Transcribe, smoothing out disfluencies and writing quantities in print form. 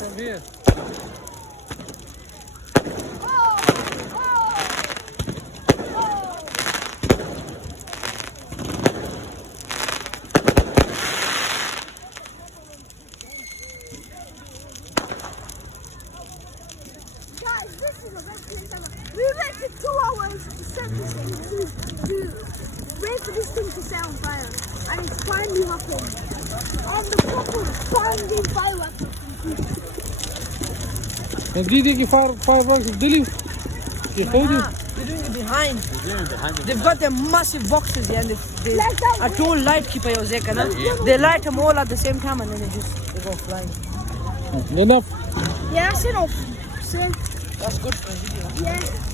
from here. Guys, this is the best place ever. We waited 2 hours to set this thing to wait for this thing to set on fire. And it's finally happened. On the proper binding fireworks. And did you fireworks in Delhi? You hold it? They're doing it behind. They've got their massive boxes here, and I told light keeper they light them all at the same time, and then they go flying. Enough. Yeah, that's enough. So, That's good for a video. yeah.